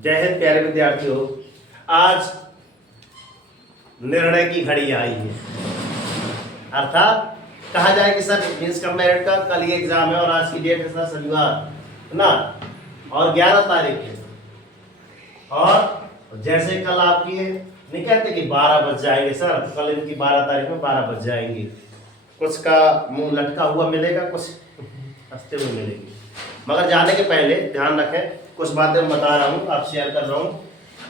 जय हिंद प्यारे विद्यार्थियों। आज निर्णय की घड़ी आई है, अर्थात कहा जाए कि सर मीन्स कम मेरिट का कल ही एग्जाम है और आज की डेट है सर शनिवार है ना, और 11 तारीख है। और जैसे कल आपकी है, नहीं कहते कि 12 बज जाएंगे सर, तो कल इनकी 12 तारीख में 12 बज जाएंगी। कुछ का मुंह लटका हुआ मिलेगा, कुछ हंसते हुए मिलेगी। मगर जाने के पहले ध्यान रखें, कुछ बातें मैं बता रहा हूँ, आप शेयर कर रहा हूँ,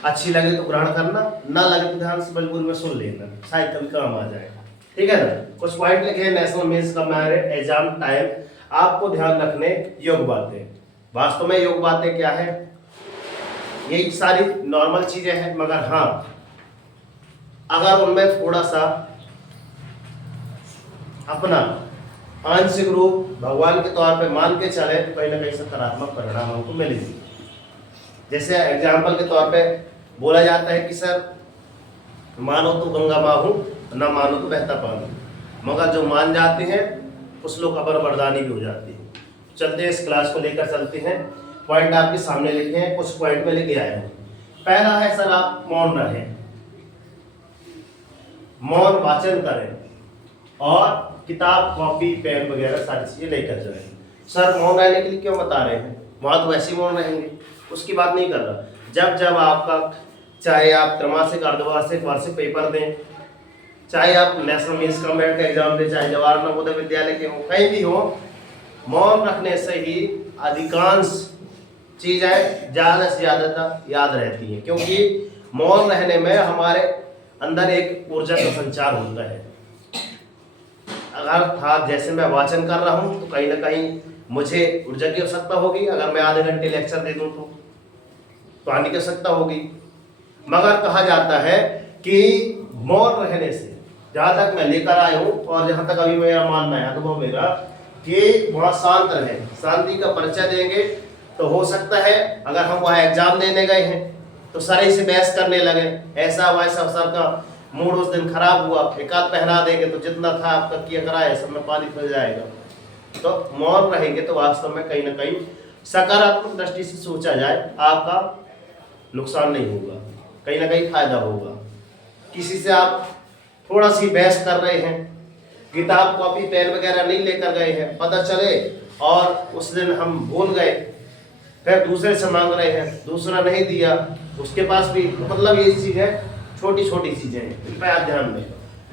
अच्छी लगे तो ग्रहण करना, ना लगे तो ध्यान से मजबूरी में सुन लेना, शायद कल काम आ जाए। ठीक है ना। कुछ पॉइंट लिखे हैं नेशनल मेंस का मेरिट एग्जाम टाइम, आपको ध्यान रखने योग्य बातें। वास्तव में योग्य बातें क्या है, यही सारी नॉर्मल चीजें हैं, मगर हाँ अगर उनमें थोड़ा सा अपना आंशिक रूप भगवान के तौर पे मान के चले तो कहीं ना कहीं सकारात्मक परिणाम हमको मिलेगी। जैसे एग्जाम्पल के तौर पे बोला जाता है कि सर मानो तो गंगा माँ हूँ, ना मानो तो बहता पानी, मगर जो मान जाते हैं कुछ लोग अबर मर्दानी भी हो जाती है। चलते हैं, इस क्लास को लेकर चलते हैं। पॉइंट आपके सामने लिखे हैं, कुछ पॉइंट में लिखे आए हैं। पहला है सर आप मौन रहें, मौन वाचन करें और किताब कॉपी पेन वगैरह सारी चीजें लेकर जाएं। सर मौन रहने के लिए क्यों बता रहे हैं, वहां तो वैसे ही मौन रहेंगे, उसकी बात नहीं कर रहा। जब जब आपका, चाहे आप त्रैमासिक अर्धवार्षिक वार्षिक पेपर दें, चाहे आप नेशनल मेंस का मेरिट का एग्जाम दें, चाहे जवाहर नवोदय विद्यालय के हो, कहीं भी हो, मौन रखने से ही अधिकांश चीजें ज्यादा से ज्यादा याद रहती हैं, क्योंकि मौन रहने में हमारे अंदर एक ऊर्जा का संचार होता है। अगर था जैसे मैं वाचन कर रहा हूं तो कहीं ना कहीं मुझे ऊर्जा की आवश्यकता होगी, अगर मैं आधे घंटे लेक्चर दे दूं तो पानी की आवश्यकता होगी। मगर कहा जाता है कि मौन रहने से, जहां तक मैं लेकर आया हूं और जहां तक अभी मेरा मानना है, अनुभव मेरा, कि वहां शांत रहे, शांति का परिचय देंगे तो हो सकता है अगर हम वहां एग्जाम देने गए हैं तो सर से बहस करने लगे, ऐसा वैसा, सर का मूड उस दिन खराब हुआ, एकाध पहना देंगे तो जितना था आपका किया कराया सब में पानी फिर जाएगा। तो मौन रहेंगे तो वास्तव में कहीं ना कहीं सकारात्मक दृष्टि से सोचा जाए आपका नुकसान नहीं होगा, कहीं ना कहीं फायदा होगा। किसी से आप थोड़ा सी बहस कर रहे हैं, किताब कॉपी पेन वगैरह नहीं लेकर गए हैं, पता चले और उस दिन हम भूल गए, फिर दूसरे से मांग रहे हैं, दूसरा नहीं दिया, उसके पास भी, मतलब ये चीज है, छोटी छोटी चीजें हैं, इन पर आप ध्यान दें।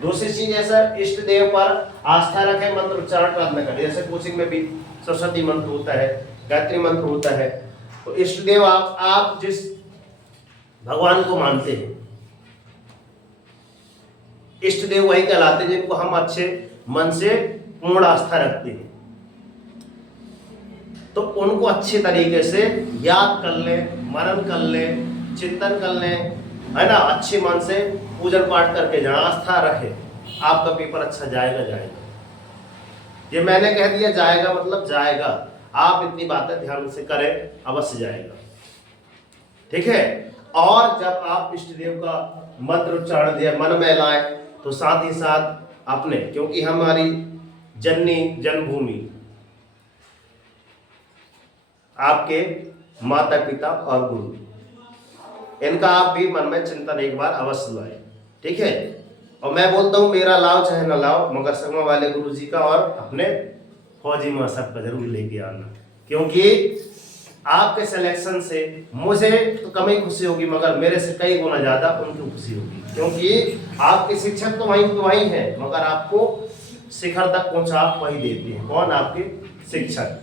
दूसरी चीज है सर इष्ट देव पर आस्था रखें, मंत्र उच्चारण प्रार्थना करें। जैसे कोचिंग में भी सरस्वती मंत्र होता है, गायत्री मंत्र होता है, तो इष्ट देव आप जिस भगवान को मानते हैं, इष्ट देव वही कहलाते हैं जिनको हम अच्छे मन से पूर्ण आस्था रखते हैं। तो उनको अच्छे तरीके से याद कर लें, मनन कर लें, चिंतन कर लें, है ना, अच्छे मन से पूजन पाठ करके जहां आस्था रखे, आपका पेपर अच्छा जाएगा। ये मैंने कह दिया जाएगा मतलब जाएगा, आप इतनी बातें ध्यान से करें, अवश्य जाएगा। ठीक है। और जब आप इष्ट देव का मंत्र उच्चारण दिया मन में लाए तो साथ ही साथ अपने, क्योंकि हमारी जननी जन्मभूमि आपके माता पिता और गुरु, इनका आप भी मन में चिंतन एक बार अवश्य लाए। ठीक है। और मैं बोलता हूं मेरा लाओ चाहे ना लाओ, मगर संगम वाले गुरु जी का और अपने फौजी मासक का जरूर लेके आना, क्योंकि आपके सिलेक्शन से मुझे तो कम ही खुशी होगी, मगर मेरे से कई गुना ज्यादा उनको खुशी होगी, क्योंकि आपके शिक्षक तो वही हैं, मगर आपको शिखर तक पहुंचा वही देते हैं। कौन? आपके शिक्षक।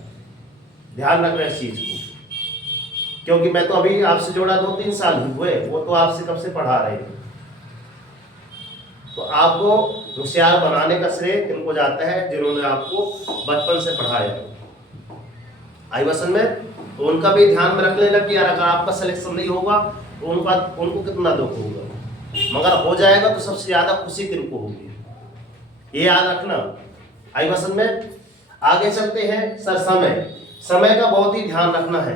ध्यान रखना इस चीज को, क्योंकि मैं तो अभी आपसे जोड़ा 2-3 साल ही हुए, वो तो आपसे कब से पढ़ा रहे हैं। तो आपको होशियार बनाने का श्रेय इनको जाता है जिन्होंने आपको बचपन से पढ़ाया आईवसन में। तो उनका भी ध्यान में रख लेना कि यार अगर आपका सिलेक्शन नहीं होगा तो उनको कितना दुख होगा, मगर हो जाएगा तो सबसे ज्यादा खुशी किनको होगी, ये याद रखना। आईवसन में आगे चलते हैं सर, समय का बहुत ही ध्यान रखना है।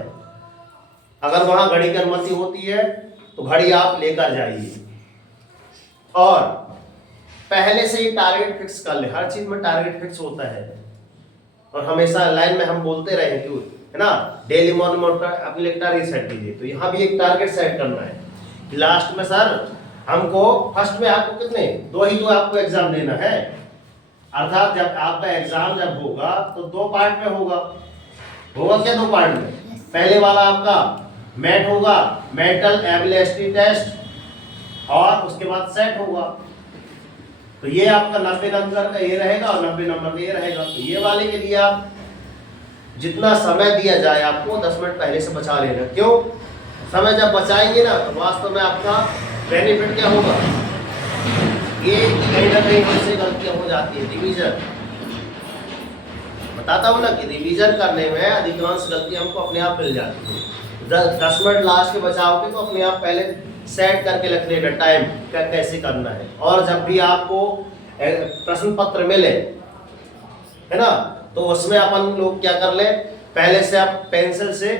अगर वहां घड़ी की अनुमति होती है तो घड़ी आप लेकर जाइए, और पहले से ही टारगेट फिक्स कर ले। हर चीज में टारगेट फिक्स होता है, और हमेशा लाइन में हम बोलते रहे कि है ना, डेली मॉर्निंग में अपने लिए टारगेट सेट कीजिए। तो यहाँ भी एक टारगेट सेट करना है कि लास्ट में सर हमको फर्स्ट में आपको कितने 2 ही तो आपको एग्जाम देना है, अर्थात जब आपका एग्जाम जब होगा तो 2 पार्ट में होगा क्या 2 पार्ट में। पहले वाला आपका मैट होगा, मेंटल एबिलिटी टेस्ट, और उसके बाद सेट होगा। तो ये आपका 90 नंबर का ये रहेगा और 90 नंबर का ये रहेगा। तो ये वाले के लिए आप जितना समय दिया जाए आपको 10 मिनट पहले से बचा लेना। क्यों? समय जब बचाएंगे ना तो वास्तव में आपका बेनिफिट क्या होगा, ये कहीं ना कहीं हमसे गलतियां हो जाती है। रिवीजन बताता हूँ ना कि रिवीजन करने में अधिकांश गलतियां हमको अपने आप मिल जाती है। 10 मिनट लास्ट के बचाओगे तो अपने आप पहले सेट करके रख लेना टाइम क्या कैसे करना है। और जब भी आपको प्रश्न पत्र मिले, है ना, तो उसमें अपन लोग क्या कर ले, पहले से आप पेंसिल से,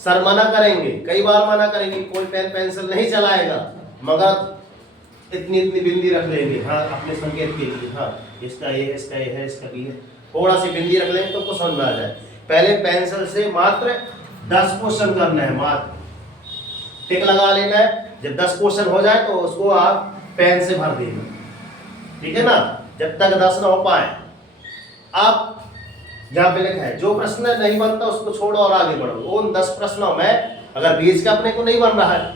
सर मना करेंगे, कई बार मना करेंगे, कोई पेन पेंसिल नहीं चलाएगा, मगर इतनी इतनी बिंदी रख लेंगे, हाँ अपने संकेत के लिए, हाँ इसका ये है, इसका ये है, इसका भी है, थोड़ा सी बिंदी रख लेंगे तो कुछ समझ में आ जाए। पहले पेंसिल से मात्र 10 क्वेश्चन करना है, मात्र टिक लगा लेना है। जब 10 क्वेश्चन हो जाए तो उसको आप पेन से भर देना, ठीक है ना, जब तक 10 ना हो पाए। आप यहाँ पे लिखा है जो प्रश्न नहीं बनता उसको छोड़ो और आगे बढ़ो। उन 10 प्रश्नों में अगर 20 का अपने को नहीं बन रहा है,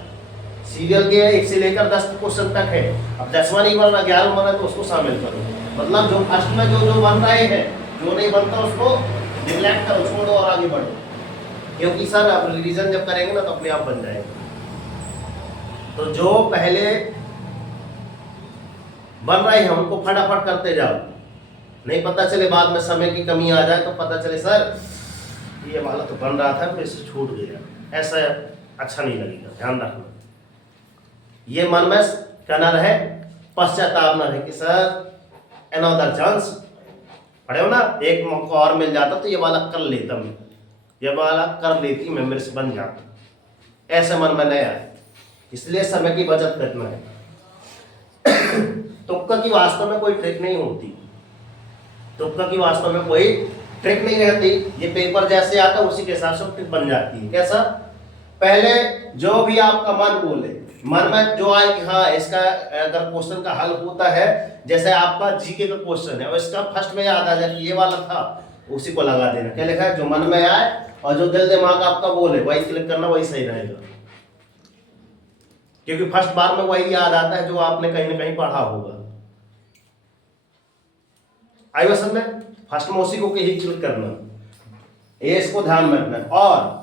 सीरियल के 1 से लेकर 10 क्वेश्चन तक है, अब 10वां नहीं बन रहा, 11वां बन रहा तो उसको शामिल करो। मतलब जो फर्स्ट में जो बन रहे हैं, जो नहीं बनता उसको निगलेक्ट करो, छोड़ो और आगे बढ़ो। क्योंकि सर आप रिवीजन जब करेंगे ना तो अपने आप बन जाएगा। तो जो पहले बन रहे हैं उनको फटाफट करते जाओ, नहीं पता चले बाद में समय की कमी आ जाए तो पता चले सर ये वाला तो बन रहा था फिर से छूट गया, ऐसा अच्छा नहीं लगेगा। ध्यान रखना, ये मन में कहना रहे, पश्चाताप न रहे कि सर अनदर चांस, पढ़े हो ना, एक मौका और मिल जाता तो ये वाला कर लेता मैं, ये वाला कर लेती मैं, मेरे से बन जाता, ऐसे मन में नहीं आए। इसलिए समय की बचत करना है। तुक्का की वास्तव में कोई ट्रिक नहीं होती, तुक्का की वास्तव में कोई ट्रिक नहीं रहती। ये पेपर जैसे आता है उसी के हिसाब से ट्रिक बन जाती है। कैसा? पहले जो भी आपका मन बोले, मन में जो आए कि हाँ इसका अगर क्वेश्चन का हल होता है, जैसे आपका जीके का क्वेश्चन है और इसका फर्स्ट में याद आ जाए कि ये वाला था, उसी को लगा देना। क्या लिखा है? जो मन में आए और जो दिल दिमाग आपका बोले वही क्लिक करना, वही सही रहेगा। क्योंकि फर्स्ट बार में वही याद आता है जो आपने कहीं ना कहीं पढ़ा होगा। आई बात समझ में? फर्स्ट में उसी को ही क्लिक करना, ये इसको ध्यान में रखना। और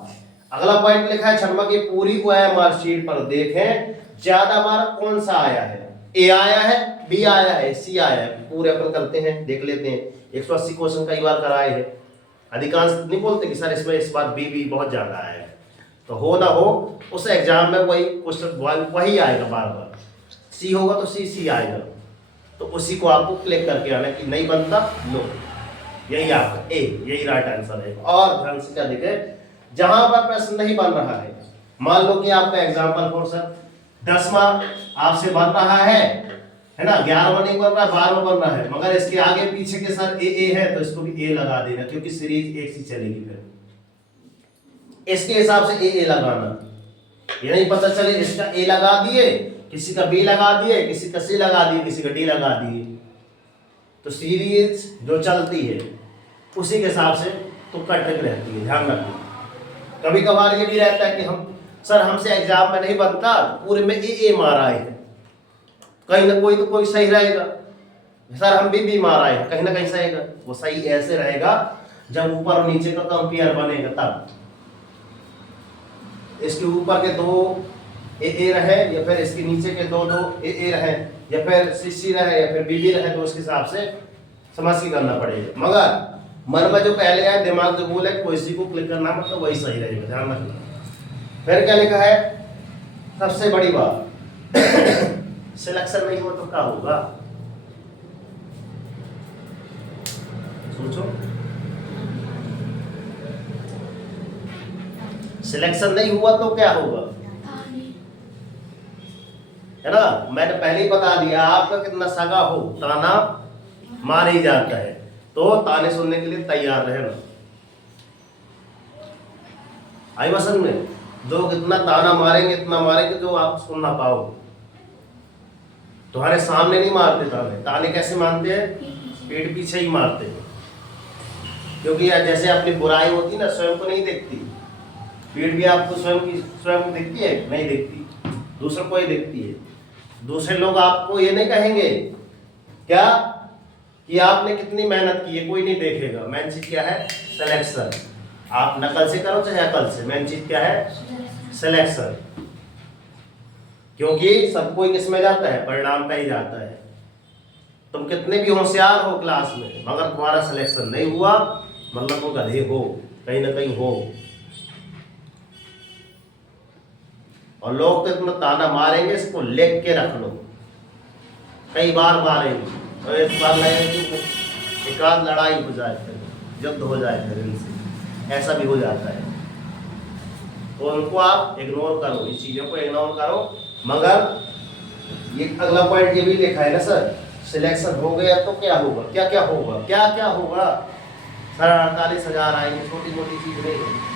अगला पॉइंट लिखा है 6वां की पूरी को है मार्कशीट पर देखें ज्यादा मार्क कौन सा आया है, ए आया है, बी आया है, सी आया है। पूरे अपन करते हैं, देख लेते हैं। 180 क्वेश्चन कई बार कराए हैं, अधिकांश नहीं बोलते कि सर इसमें इस बार बी बहुत ज्यादा आया है। तो हो ना हो उस एग्जाम में वही क्वेश्चन वही आएगा बार बार। सी होगा तो सी आएगा, तो उसी को आपको क्लिक करके आना कि नहीं बनता नो, यही आपका ए, यही राइट आंसर है। और ध्यान से क्या देखे, जहां पर प्रश्न नहीं बन रहा है, मान लो कि आपका एग्जाम्पल फॉर सर 10वां आपसे बन रहा है ना, 11वां नहीं बन रहा, 12वां बन रहा है, मगर इसके आगे पीछे के सर ए है तो इसको भी ए लगा देना, क्योंकि सीरीज एक सी चलेगी। फिर इसके हिसाब से ए लगाना, ये नहीं पता चले इसका ए लगा दिए, किसी का बी लगा दिए, किसी का सी लगा दिए, किसी का डी लगा दिए। तो सीरीज जो चलती है उसी के हिसाब से तुक्का ट्रिक रहती है, ध्यान रखना। कभी कभार ये भी रहता है कि हम सर हमसे एग्जाम में नहीं बनता, पूरे में ए मार आए हैं, कहीं ना कोई तो कोई सही रहेगा। सर हम बी मार आए हैं, कहीं ना कहीं सही रहेगा। वो सही ऐसे रहेगा जब ऊपर और नीचे का कंपेयर बनेगा, तब इसके ऊपर के 2 ए रहे या फिर इसके नीचे के 2 ए रहे या फिर सी रहे या फिर बी रहे, तो उसके हिसाब से समझ के करना पड़ेगा। मगर मन में जो पहले आए, दिमाग जो बोले कोई सी को क्लिक करना, मतलब वही सही रहेगा, ध्यान रखना। फिर क्या लिखा है, सबसे बड़ी बात सिलेक्शन नहीं हो तो क्या होगा, सोचो। सिलेक्शन नहीं हुआ तो क्या होगा, है ना। मैंने पहले ही बता दिया, आपका कितना सगा हो ताना मार ही जाता है, तो ताने सुनने के लिए तैयार रहना। आई बसन में लोग इतना ताना मारेंगे, इतना मारेंगे जो आप सुन ना पाओगे। तुम्हारे सामने नहीं मारते ताने, ताने कैसे मारते हैं? पीठ पीछे ही मारते हैं। क्योंकि यार जैसे अपनी बुराई होती ना, स्वयं को नहीं दिखती, पीठ भी आपको स्वयं को दिखती है? नहीं दिखती, दूसरों को ही दिखती है। दूसरे लोग आपको ये नहीं कहेंगे क्या कि आपने कितनी मेहनत की है, कोई नहीं देखेगा। मेन चीज क्या है? सिलेक्शन। आप नकल से करो चाहे अकल से, मेन चीज क्या है? सिलेक्शन। क्योंकि सब कोई किस में जाता है? परिणाम पे ही जाता है। तुम कितने भी होशियार हो क्लास में, मगर तुम्हारा सिलेक्शन नहीं हुआ, मतलब तुम गधे हो, कहीं ना कहीं हो। और लोग तो इतना ताना मारेंगे, इसको लिख के रख लो, कई बार मारेंगे। और इस बार एक आध लड़ाई हो जाए, फिर युद्ध हो जाए फिर इनसे, ऐसा भी हो जाता है। तो उनको आप इग्नोर करो, इस चीज़ों को इग्नोर करो। मगर ये अगला पॉइंट ये भी लिखा है ना सर, सिलेक्शन हो गया तो क्या होगा? क्या क्या होगा? क्या क्या होगा सर? 48,000 आएंगे, छोटी मोटी चीज नहीं है।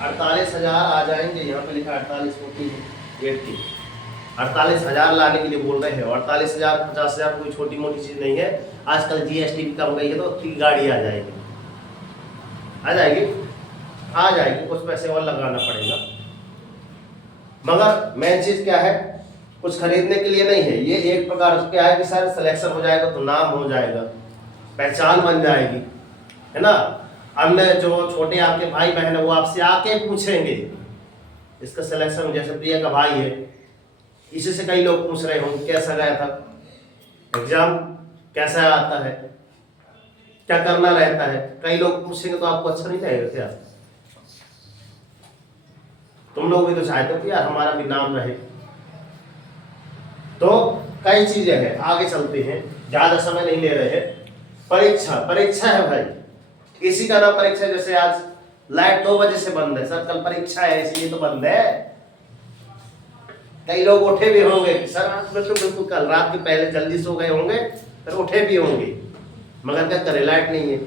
48,000 आ जाएंगे, यहाँ पे लिखा 48,40,80। 48,000 लाने के लिए बोल रहे हैं। 48,000 50,000 कोई छोटी मोटी चीज नहीं है। आजकल जीएसटी भी कम गई है तो उसकी गाड़ी आ जाएगी, आ जाएगी, आ जाएगी। कुछ पैसे और लगाना पड़ेगा। मगर मेन चीज क्या है? कुछ खरीदने के लिए नहीं है। ये एक प्रकार से क्या है कि सर सिलेक्शन हो जाएगा तो नाम हो जाएगा, पहचान बन जाएगी, है ना। अन्य जो छोटे आपके भाई बहन है वो आपसे आके पूछेंगे इसका सिलेक्शन। जैसे प्रिया का भाई है, इसी से कई लोग पूछ रहे होंगे कैसा गया था एग्जाम, कैसा आता है, क्या करना रहता है। कई लोग पूछेंगे तो आपको अच्छा नहीं लगेगा क्या? तुम लोग भी तो चाहते हो कि यार हमारा भी नाम रहे। तो कई चीजें हैं, आगे चलते हैं, ज्यादा समय नहीं ले रहे हैं। परीक्षा, परीक्षा है भाई, इसी का नाम परीक्षा। जैसे आज लाइट 2 बजे से बंद है सर, कल परीक्षा है इसलिए तो बंद है। कई लोग उठे भी होंगे कि सर आज बिल्कुल कल रात के पहले जल्दी सो गए होंगे, फिर उठे भी होंगे, मगर क्या करें, लाइट नहीं है।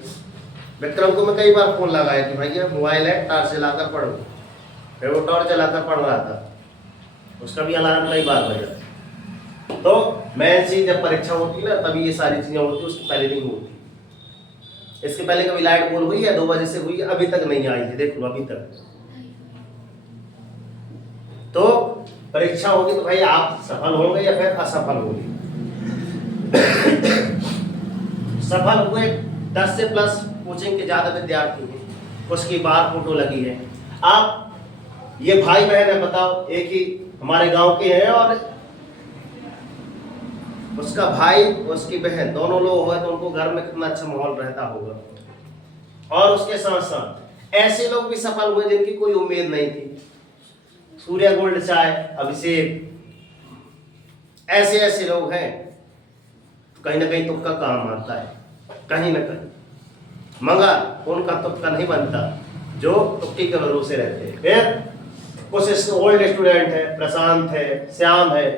विक्रम को मैं कई बार फोन लगाया कि भैया मोबाइल है, टार्च जलाकर पढ़ो, फिर वो टॉर्च जलाकर पढ़ रहा था, उसका भी अलार्म कई बार बजा। तो मेन चीज जब परीक्षा होती है ना तभी ये सारी चीजें होती है, उसके पहले नहीं होती। इसके पहले कभी लाइट बोल हुई है? 2 बजे से हुई है, अभी तक नहीं आई है, देख लो अभी तक। तो परीक्षा होगी तो भाई आप सफल होंगे या फिर असफल होंगे। सफल हुए 10 से प्लस कोचिंग के ज्यादा विद्यार्थी हैं, उसकी बाहर फोटो लगी है। आप ये भाई बहन है, बताओ, एक ही हमारे गांव के हैं और उसका भाई उसकी बहन दोनों लोग हुए, तो उनको घर में कितना अच्छा माहौल रहता होगा। और उसके साथ साथ ऐसे लोग भी सफल हुए जिनकी कोई उम्मीद नहीं थी। सूर्या गोल्ड चाय, अभिषेक, ऐसे ऐसे लोग हैं। कहीं ना कहीं तुक्का काम आता है, कहीं ना कहीं, मगर उनका तुक्का नहीं बनता जो तुक्की के भरोसे रहते हैं। फिर कुछ ओल्ड स्टूडेंट है, प्रशांत है, श्याम है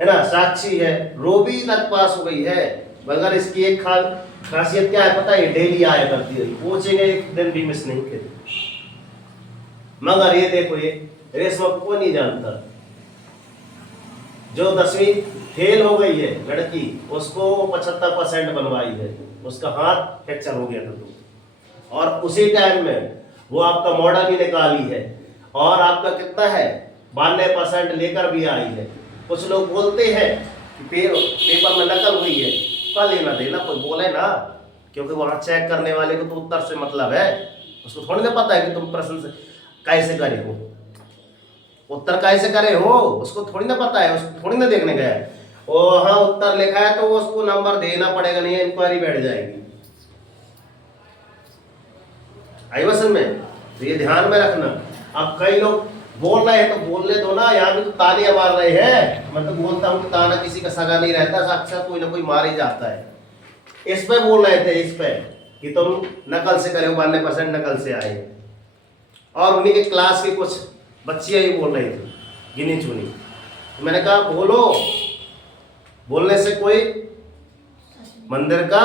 ना, साक्षी है, रोबी तक पास हो गई है। मगर इसकी एक खासियत क्या है पता है? डेली आया करती है, कोचिंग एक दिन भी मिस नहीं करती। मगर ये देखो, ये रेशमा को नहीं जानता, जो 10वीं फेल हो गई है लड़की, उसको 75% बनवाई है, उसका हाथ फ्रैक्चर हो गया था तो। और उसी टाइम में वो आपका मॉडल भी निकाली है और आपका कितना है 92% लेकर भी आई है। कुछ लोग बोलते हैं कि पेपर में नकल हुई है, का लेना देना, कोई बोले ना, क्योंकि वहां चेक करने वाले को तो उत्तर से मतलब है, उसको थोड़ी ना पता है कि तुम प्रश्न से कैसे करे हो, उत्तर कैसे करे हो, उसको थोड़ी ना पता है, उसको थोड़ी ना देखने गया है। वहां उत्तर लिखा है तो उसको नंबर देना पड़ेगा, नहीं इंक्वायरी बैठ जाएगी। आई बस में, तो ये ध्यान में रखना। अब कई लोग बोल रहे हैं तो बोलने दो ना, यहाँ भी तो तालियां मार रहे हैं। मैं तो बोलता हूँ कि ताना किसी का सगा नहीं रहता, साक्षात कोई ना कोई मार ही जाता है। इस पे बोल रहे थे, इस पे कि तुम नकल से करे हो, 92% नकल से आए। और उन्हीं के क्लास की कुछ बच्चियां ही बोल रही थी, गिनी चुनी। तो मैंने कहा बोलो, बोलने से कोई मंदिर का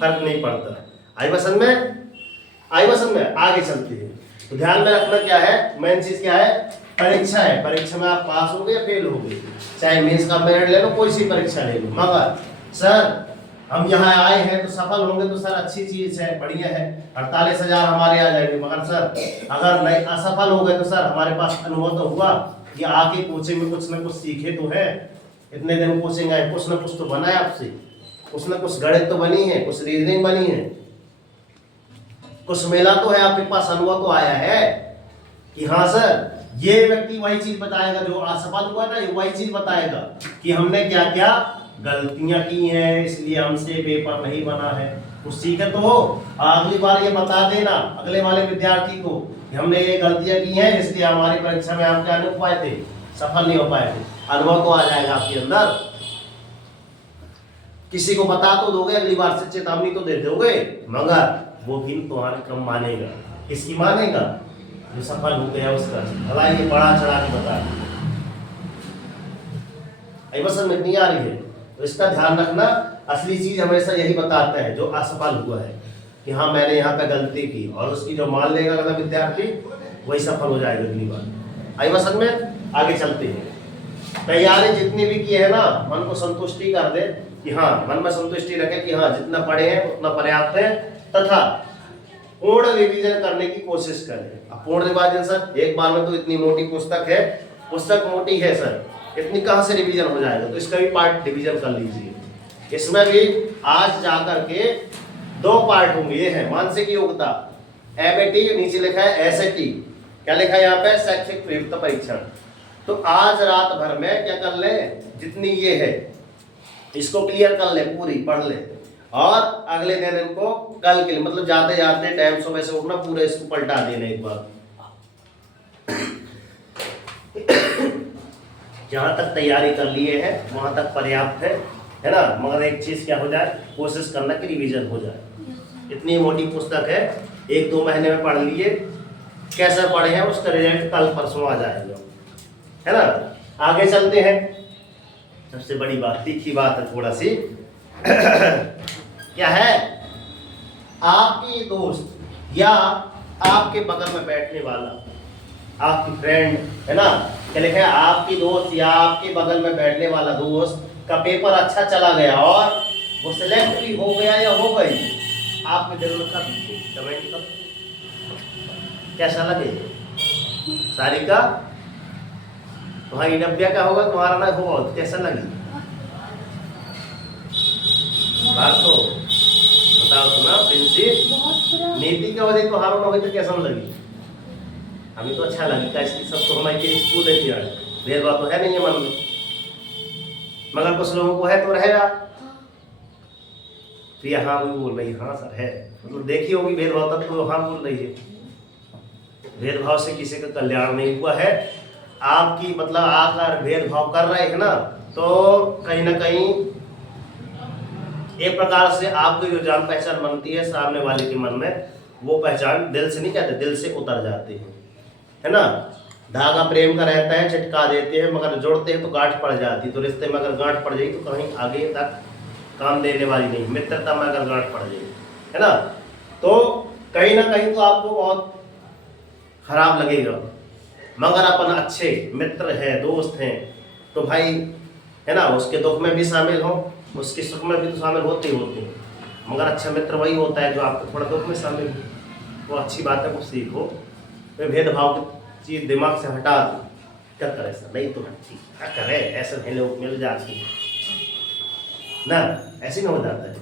फर्क नहीं पड़ता। आई पसंद में। आई बात समझ में? आगे चलते हैं तो ध्यान में रखना क्या है, मेन चीज क्या है, परीक्षा है। परीक्षा में आप पास हो गए या फेल हो गए, चाहे मेंस का मेरिट ले लो, कोई सी परीक्षा ले लो। मगर सर हम यहाँ आए हैं तो सफल होंगे तो सर अच्छी चीज है, बढ़िया है, 48,000 हमारे आ जाएंगे। मगर सर अगर नहीं असफल हो गए तो सर हमारे पास अनुभव तो हुआ कि आके कोचिंग में कुछ ना कुछ सीखे तो है, इतने दिन कोचिंग आए, कुछ ना कुछ तो बना है आपसे, कुछ ना कुछ गणित तो बनी है, कुछ रीजनिंग बनी है, कुछ मेला तो है आपके पास, अनुभव तो आया है कि हाँ सर ये व्यक्ति वही चीज बताएगा जो असफल हुआ ना, वही चीज बताएगा कि हमने क्या क्या गलतियां की हैं, इसलिए हमसे पेपर नहीं बना है। कुछ सीखे तो हो, अगली बार ये बता देना अगले वाले विद्यार्थी को कि हमने ये गलतियां की हैं, इसलिए हमारी परीक्षा में हम क्या नहीं हो पाए थे, सफल नहीं हो पाए थे। अनुभव तो आ जाएगा आपके अंदर। किसी को बता तो दोगे, अगली बार से चेतावनी तो दे दोगे, मगर वो भी तुम्हारे कम मानेगा। किसकी मानेगा? जो सफल हो गया उसका। भलाई ये बड़ा चढ़ा के बता बस समझ नहीं आ रही है तो इसका ध्यान रखना। असली चीज हमेशा यही बताता है जो असफल हुआ है कि हाँ मैंने यहाँ पे गलती की, और उसकी जो मान लेगा अगला विद्यार्थी वही सफल हो जाएगा अगली बार। आई बस में आगे चलते हैं। तैयारी जितनी भी की है ना, मन को संतुष्टि कर दे कि हाँ, मन में संतुष्टि रखे कि हाँ जितना पढ़े हैं उतना पर्याप्त है, तथा पूर्ण रिवीजन करने की कोशिश करें। अब पूर्ण रिवीजन सर एक बार में तो इतनी मोटी पुस्तक है, पुस्तक मोटी है सर, इतनी कहाँ से रिवीजन हो जाएगा, तो इसका भी पार्ट रिवीजन कर लीजिए। इसमें भी आज जाकर के 2 पार्ट होंगे। ये है मानसिक योग्यता एमएटी, नीचे लिखा है एसएटी, क्या लिखा है यहाँ पे, शैक्षिक प्रयुक्त परीक्षण। तो आज रात भर में क्या कर ले, जितनी ये है इसको क्लियर कर ले, पूरी पढ़ ले, और अगले दिन इनको कल के लिए मतलब जाते जाते टाइम सुबह से उठना, पूरे इसको पलटा देना एक बार। जहां तक तैयारी कर लिए हैं वहां तक पर्याप्त है ना। मगर एक चीज क्या हो जाए, कोशिश करना कि रिवीजन हो जाए। इतनी मोटी पुस्तक है, 1-2 महीने में पढ़ लिए, कैसे पढ़े हैं उसका रिजल्ट कल परसों आ जाएगा, है ना। आगे चलते हैं। सबसे बड़ी बात, तीखी बात है थोड़ा सी क्या है, आपकी दोस्त या आपके बगल में बैठने वाला, आपकी फ्रेंड, है ना, क्या लिखा है, आपकी दोस्त या आपके बगल में बैठने वाला दोस्त का पेपर अच्छा चला गया और वो सिलेक्ट भी हो गया या हो गई, आपके दिल में कब कमेंट कब कैसा लगे? सारिका तुम्हारी 90 का होगा, तुम्हारा ना होगा तो कैसा लगे? बात तो बताओ तो ना। प्रिंसिप नीति का वजह तो हारो ना हो तो कैसा लगी? हमें तो अच्छा लगेगा, इसलिए सब तो हमारी स्कूल है यार, भेदभाव तो है नहीं है मन में, मगर कुछ लोगों को है तो रहेगा। तो हाँ वो बोल रही, हाँ सर है, मतलब देखी होगी भेदभाव तब तो हाँ बोल रही है। भेदभाव से किसी का कल्याण नहीं हुआ है। आपकी मतलब आकर भेदभाव कर रहे हैं ना, तो कहीं ना कहीं एक प्रकार से आपकी जो जान पहचान बनती है सामने वाले के मन में, वो पहचान दिल से नहीं कहते, दिल से उतर जाती है ना। धागा प्रेम का रहता है, चिटका देते हैं, मगर जोड़ते हैं तो गांठ पड़ जाती है। तो रिश्ते में अगर गांठ पड़ जाएगी तो कहीं आगे तक काम देने वाली नहीं। मित्रता में अगर गांठ पड़ जाएगी, है ना, तो कहीं ना कहीं तो आपको बहुत खराब लगेगा। मगर अपन अच्छे मित्र हैं, दोस्त हैं, तो भाई है ना, उसके दुख में भी शामिल हो, उसके सुख में भी तो शामिल होते ही होते हैं। मगर अच्छा मित्र वही होता है जो आपको थोड़ा दुख में शामिल हो, वो अच्छी बात है, वो सीखो। तो भेदभाव की चीज दिमाग से हटा दो, क्या करे सर, नहीं तो हटती, क्या करे, ऐसे नहीं लोग मिल जाती ना, ऐसे नहीं हो जाता है।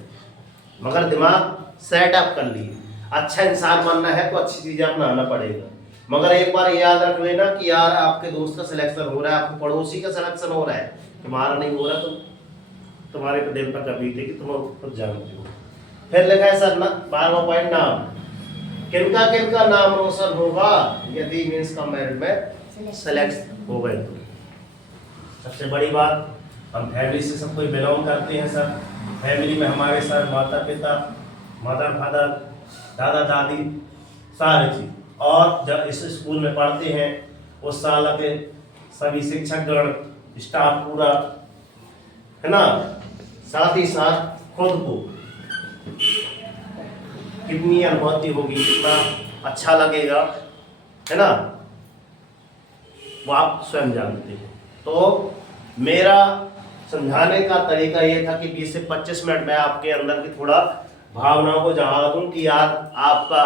मगर दिमाग सेटअप कर लिए, अच्छा इंसान बनना है तो अच्छी चीजें अपनाना पड़ेगा। मगर एक बार याद रख लेना कि यार आपके दोस्त का सिलेक्शन हो रहा है, आपके पड़ोसी का सिलेक्शन हो रहा है, तुम्हारा नहीं हो रहा, तो तुम्हारे पे दिल पर कभी थे कि तुम खुद जानते हो। फिर लिखा है सर ना 12वां पॉइंट, नाम किनका नाम रोशन होगा यदि मींस का मेरिट में सेलेक्ट हो गए तो। सबसे बड़ी बात, हम फैमिली से सब कोई बिलोंग करते हैं सर। फैमिली में हमारे सर माता पिता, मदर फादर, दादा दादी, सारे चीज, और जब इस स्कूल में पढ़ते हैं उस साल के सभी शिक्षकगण, स्टाफ पूरा, है ना, साथ ही साथ खुद को कितनी अनुभूति होगी, कितना अच्छा लगेगा, है ना, वो आप स्वयं जानते हैं। तो मेरा समझाने का तरीका ये था कि 20 से 25 मिनट में आपके अंदर की थोड़ा भावनाओं को जगा दूं कि यार आपका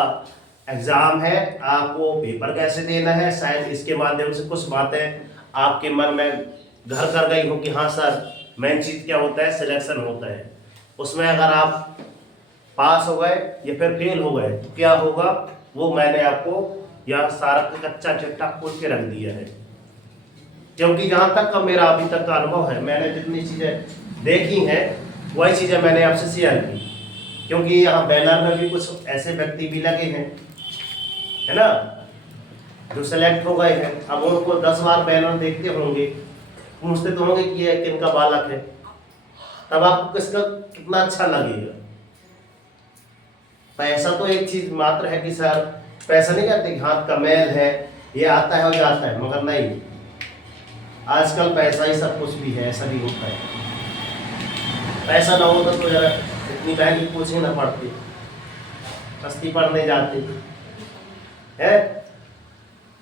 एग्जाम है, आपको पेपर कैसे देना है, शायद इसके माध्यम से कुछ बातें आपके मन में घर कर गई हो कि हाँ सर मेन चीज़ क्या होता है, सिलेक्शन होता है, उसमें अगर आप पास हो गए या फिर फेल हो गए तो क्या होगा, वो मैंने आपको यह सारा कच्चा चिट्ठा खोल के रख दिया है। क्योंकि जहाँ तक का मेरा अभी तक का अनुभव है, मैंने जितनी चीज़ें देखी हैं वही चीज़ें मैंने आपसे शेयर की। क्योंकि यहाँ बैनर में भी कुछ ऐसे व्यक्ति भी लगे हैं, है ना, जो सेलेक्ट हो गए हैं। अब उनको 10 बार बैनर देखते होंगे, पूछते तो होंगे कि ये किनका बालक है, तब आपको किसका कितना अच्छा लगेगा। पैसा तो एक चीज मात्र है कि सर पैसा नहीं कहते हाथ का मैल है, ये आता है और जाता है, मगर नहीं, आजकल पैसा ही सब कुछ भी है, ऐसा भी होता है। पैसा ना होता तो जरा इतनी महंगी कोचिंग ना पढ़ती, सस्ती पढ़ने जाते है,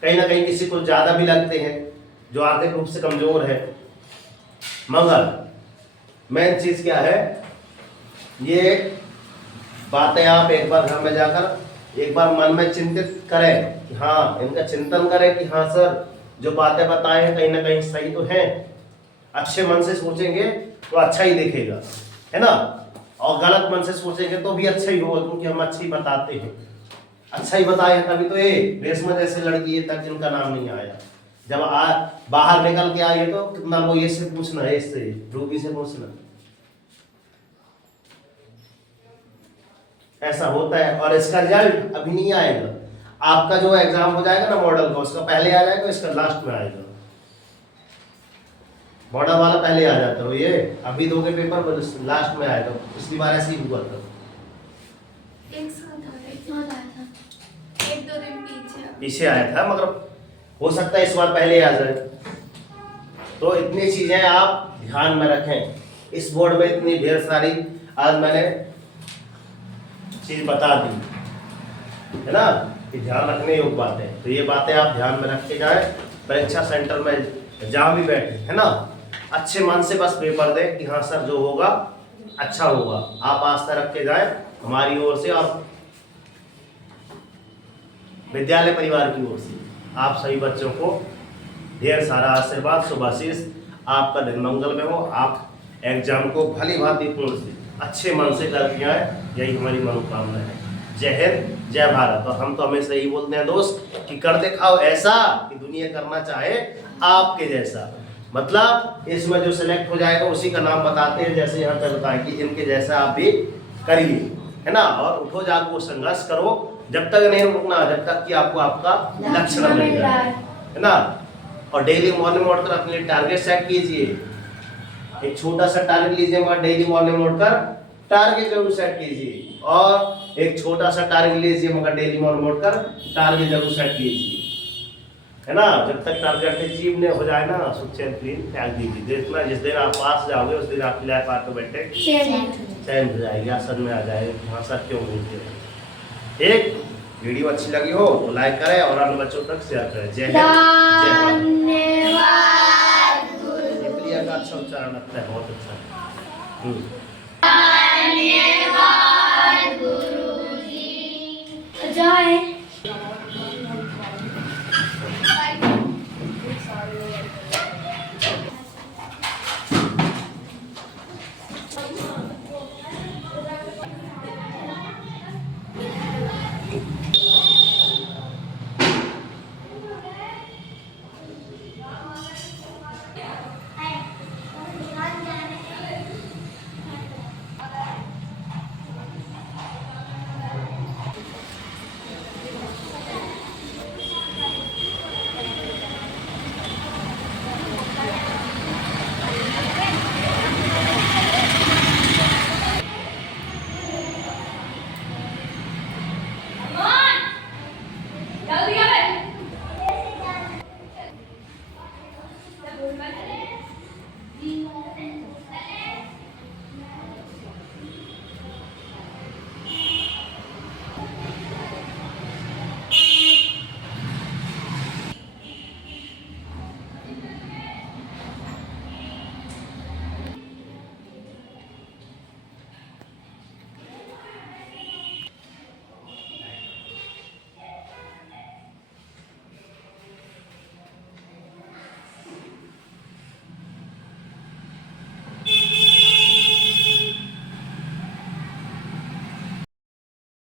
कहीं ना कहीं किसी को ज़्यादा भी लगते हैं जो आर्थिक रूप से कमज़ोर है। मगर मेन चीज़ क्या है, ये बातें आप एक बार घर में जाकर एक बार मन में चिंतित करें कि हाँ, इनका चिंतन करें कि हाँ सर जो बातें बताए हैं कहीं ना कहीं सही तो हैं। अच्छे मन से सोचेंगे तो अच्छा ही दिखेगा, है ना, और गलत मन से सोचेंगे तो भी अच्छा ही होगा, क्योंकि हम अच्छा ही बताते हैं। अच्छा ही बताए तभी तो ये रेशमा जैसे लड़की है तक जिनका नाम नहीं आया, जब बाहर निकल के आई तो कितना वो ये से पूछना है, इससे रूबी से पूछना, ऐसा होता है। और इसका रिजल्ट अभी नहीं आएगा, आपका जो एग्जाम हो जाएगा ना मॉडल का, उसका पहले आ जाएगा, इसका लास्ट में आएगा। मॉडल वाला पहले आ जाता है, ये अभी दोगे पेपर लास्ट में आएगा। पिछली बार ऐसे ही हुआ था, एक दो दिन पीछे आया था, मगर हो सकता है इस बार पहले आ जाए। तो इतनी चीजें आप ध्यान में रखें। इस बोर्ड में इतनी ढेर सारी आज मैंने चीज बता दी है ना, कि ध्यान रखने योग्य बातें। तो ये बातें आप ध्यान में रख के जाए, परीक्षा सेंटर में जहाँ भी बैठे, है ना, अच्छे मन से बस पेपर दे कि हाँ सर जो होगा अच्छा होगा। आप आस्था रख के जाए हमारी ओर से और विद्यालय परिवार की ओर से आप सभी बच्चों को ढेर सारा आशीर्वाद, शुभाशीष, आपका दिन मंगल में हो। आप एग्जाम को भली भांति पूर्ण से अच्छे मन से करके आए, यही हमारी मनोकामना है। जय हिंद, जय भारत। और हम तो हमेशा यही बोलते हैं दोस्त कि कर दिखाओ ऐसा कि दुनिया करना चाहे आपके जैसा। मतलब इसमें जो सिलेक्ट हो जाएगा उसी का नाम बताते हैं, जैसे यहाँ पर बताएं कि इनके जैसा आप भी करिए, है ना, और उठो जागो, संघर्ष करो, जब तक नहीं रुकना जब तक कि आपको आपका लक्ष्य न मिल जाए, है ना। और डेली मॉर्निंग उठकर अपने लिए टारगेट सेट कीजिए, एक छोटा सा टारगेट लीजिए, मगर डेली मॉर्निंग उठकर टारगेट जरूर सेट कीजिए। और एक छोटा सा टारगेट लीजिए, मगर डेली मॉर्निंग उठकर टारगेट जरूर सेट कीजिए, है ना। जब तक टारगेट अचीव नहीं हो जाए ना, सुचैन क्लीन त्याग दीजिए। देखना जिस दिन आप पास जाओगे उस दिन आपकी लाइफ ऑटोमेटिक चैन हो जाएगी, आसन में आ जाएगी। हाँ सर क्यों बोलते हैं। एक वीडियो अच्छी लगी हो तो लाइक करें और अन्य बच्चों तक शेयर करें। जय हिंद, जय भारत। प्रिया का अच्छा उच्चारण लगता है, बहुत अच्छा। धन्यवाद गुरुजी। जय